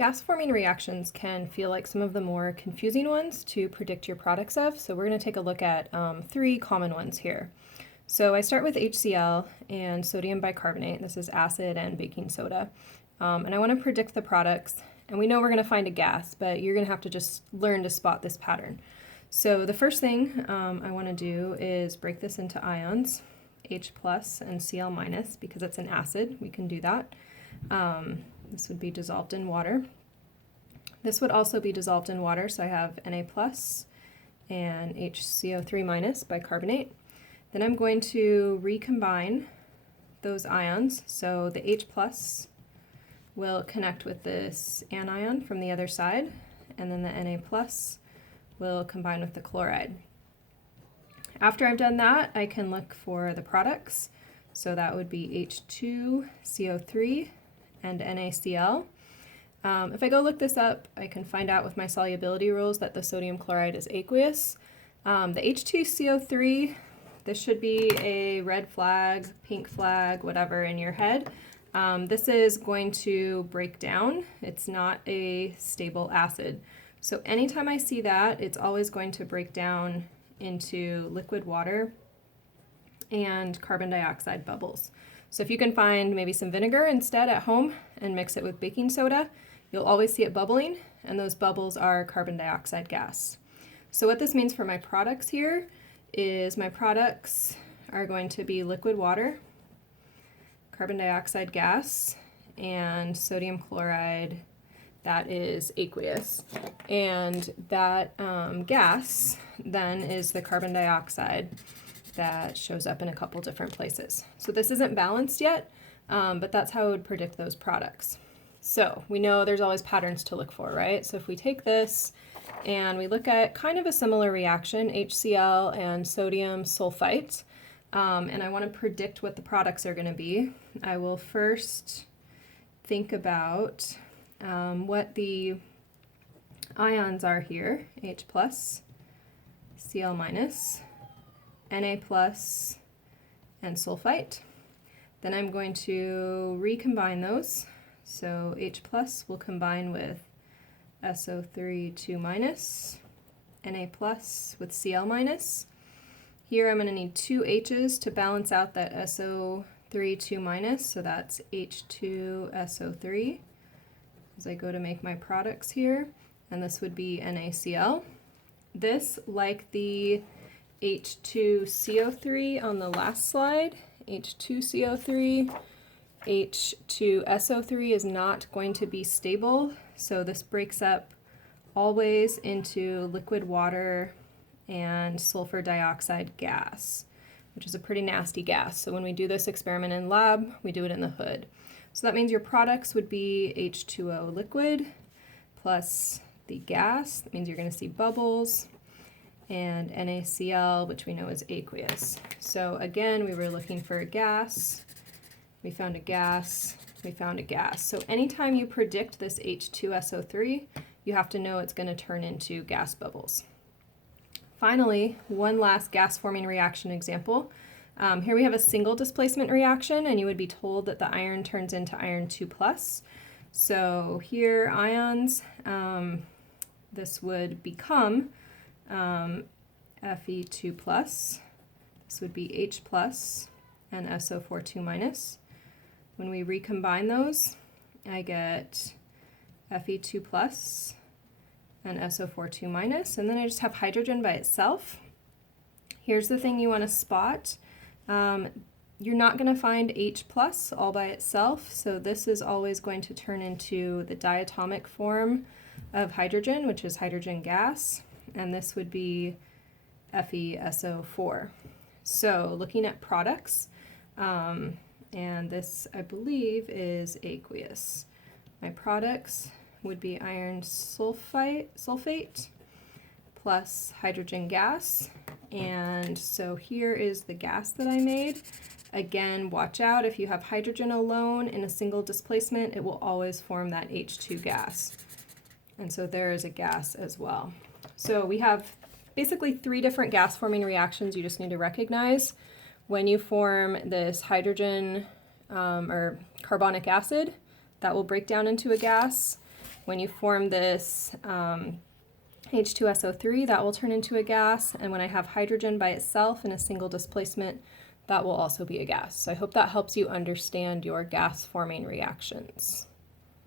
Gas-forming reactions can feel like some of the more confusing ones to predict your products of, so we're going to take a look at 3 common ones here. So I start with HCl and sodium bicarbonate. This is acid and baking soda. And I want to predict the products, and we know we're going to find a gas, but you're going to have to just learn to spot this pattern. So the first thing I want to do is break this into ions, H plus and Cl minus, because it's an acid. We can do that. This would be dissolved in water. This would also be dissolved in water, so I have Na plus and HCO3 minus bicarbonate. Then I'm going to recombine those ions, so the H plus will connect with this anion from the other side, and then the Na plus will combine with the chloride. After I've done that, I can look for the products, so that would be H2CO3 and NaCl. If I go look this up, I can find out with my solubility rules that the sodium chloride is aqueous. The H2CO3, this should be a red flag, pink flag, whatever in your head. This is going to break down. It's not a stable acid. So anytime I see that, it's always going to break down into liquid water and carbon dioxide bubbles. So if you can find maybe some vinegar instead at home and mix it with baking soda, you'll always see it bubbling, and those bubbles are carbon dioxide gas. So what this means for my products here is my products are going to be liquid water, carbon dioxide gas, and sodium chloride that is aqueous. And that gas then is the carbon dioxide that shows up in a couple different places. So this isn't balanced yet, but that's how I would predict those products. So we know there's always patterns to look for, right? So if we take this and we look at kind of a similar reaction, HCl and sodium sulfite, and I want to predict what the products are going to be, I will first think about what the ions are here, H plus, Cl minus, Na plus, and sulfite. Then I'm going to recombine those. So H plus will combine with SO3 2 minus, Na plus with Cl minus. Here I'm going to need 2 H's to balance out that SO3 2 minus, so that's H2SO3 as I go to make my products here, and this would be NaCl. This, like the H2CO3 on the last slide, H2CO3, H2SO3 is not going to be stable, so this breaks up always into liquid water and sulfur dioxide gas, which is a pretty nasty gas. So when we do this experiment in lab, we do it in the hood. So that means your products would be H2O liquid plus the gas. That means you're going to see bubbles, and NaCl, which we know is aqueous. So again, we were looking for a gas. We found a gas. We found a gas. So anytime you predict this H2SO3, you have to know it's going to turn into gas bubbles. Finally, one last gas-forming reaction example. Here we have a single displacement reaction, and you would be told that the iron turns into iron 2 plus. So here, ions, this would become Fe2 plus. This would be H plus and SO4 2 minus. When we recombine those, I get Fe2 plus and SO4 2 minus, and then I just have hydrogen by itself. Here's the thing you want to spot. You're not going to find H plus all by itself, so this is always going to turn into the diatomic form of hydrogen, which is hydrogen gas, and this would be FeSO4. So looking at products, and this I believe is aqueous. My products would be iron sulfate plus hydrogen gas, and so here is the gas that I made. Again, watch out, if you have hydrogen alone in a single displacement, it will always form that H2 gas. And so there is a gas as well. So we have basically 3 different gas forming reactions you just need to recognize. When you form this hydrogen or carbonic acid, that will break down into a gas. when you form this H2SO3, that will turn into a gas, and when I have hydrogen by itself in a single displacement, that will also be a gas. So I hope that helps you understand your gas forming reactions.